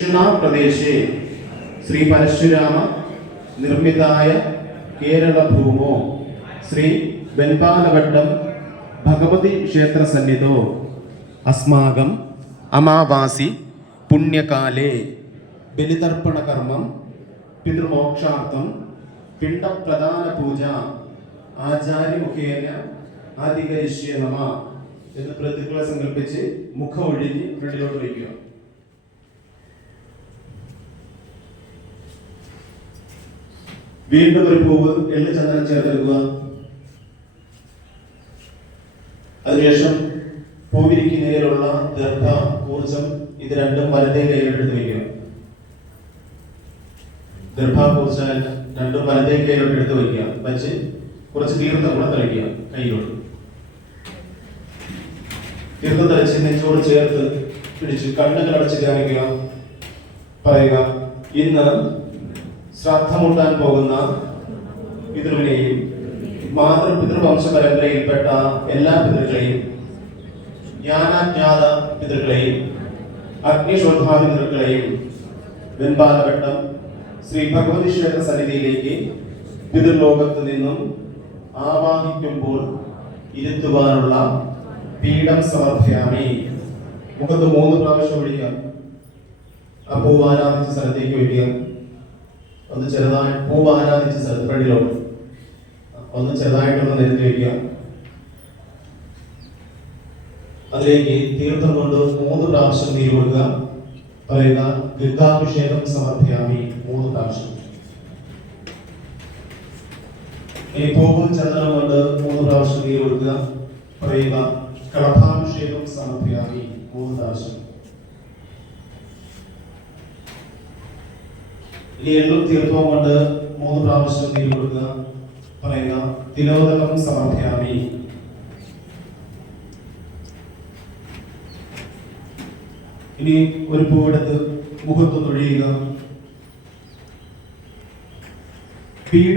പ്രദേശേ ശ്രീ പരശുരാമ നിർമ്മിതായ കേരളഭൂമോ ശ്രീ വെൺപാലവട്ടം ഭഗവതി ക്ഷേത്ര സന്നിധോ അസ്മാകം അമാവാസി പുണ്യകാലേ ബലിതർപ്പണ കർമ്മം പിതൃമോക്ഷാർത്ഥം പിണ്ടപ്രധാന പൂജ ആചാര്യമുഖേന ആധികരിഷ്യ നമ എന്ന് പ്രതികളെ സങ്കല്പിച്ച് മുഖം ഒഴിഞ്ഞ് ഫ്രണ്ടിലോട്ട് വയ്ക്കുക. വീണ്ടും ഒരു പൂവ് എള്ളു ചന്ദനം ചേർത്തെടുക്കുക. അതിനുശേഷം പൂവിരിക്കുന്നതിലുള്ള ദർഭ ഊർജം ഇത് രണ്ടും വലതേ കൈയിലെടുത്ത് വയ്ക്കുക. ദർഭ ഊർജ രണ്ടും വലതേ കൈയിലോട്ട് എടുത്ത് വയ്ക്കുക. വെച്ച് കുറച്ച് തീർത്ഥം കൂടെ തളിക്കുക കൈയിലോട്ട്. തീർത്ഥം തളിച്ച് നെഞ്ചോട് ചേർത്ത് പിടിച്ചു കണ്ണുകൾ അടച്ച് ധ്യാനിക്കുക. പറയുക, ഇന്ന് ശ്രാദ്ധമുട്ടാൻ പോകുന്ന പിതൃവിനെയും മാതൃപിതൃവംശ പരമ്പരയിൽപ്പെട്ട എല്ലാ പിതൃക്കളെയും ജ്ഞാനാജ്ഞാത പിതൃക്കളെയും അഗ്നിശോധാദി പിതൃക്കളെയും വെൺപാലവട്ടം ശ്രീ ഭഗവതി ക്ഷേത്ര സന്നിധിയിലേക്ക് പിതൃലോകത്ത് നിന്നും ആവാഹിക്കുമ്പോൾ ഇരുത്തുവാനുള്ള പീഠം സമർപ്പയാമി. മുഖത്ത് 3 പ്രാവശ്യം ഒഴിക്കുക. ആ പൂവ് ആരാധിച്ച സ്ഥലത്തേക്ക് ഒഴിക്കുക. ഒന്ന് ചെറുതായി പൂവ് ആരാധിച്ച സ്ഥലത്ത് ഫ്രണ്ടിലോട്ട് ഒന്ന് ചെറുതായിട്ടൊന്ന് നിരത്തി വയ്ക്കുക. അതിലേക്ക് തീർത്ഥം കൊണ്ട് 3 പ്രാവശ്യം നീര് കൊടുക്കുക. പറയുക, ഗംഗാഭിഷേകം സമർപ്പയാമി 3 പ്രാവശ്യം. ഇനി പൂവും ചന്ദനം കൊണ്ട് 3 പ്രാവശ്യം നീര് കൊടുക്കുക. പറയുക, കളഭാഭിഷേകം സമർപ്പയാമി 3 പ്രാവശ്യം. ഇനി എള്ളും തീർത്ഥവും കൊണ്ട് 3 പ്രാവശ്യം നീര് കൊടുക്കുക. പറയുക, തിലോദകം സമർപ്പയാമി. ഇനി ഒരു പൂവെടുത്ത് മുഖത്തൊന്നൊഴിയുക. പീഠ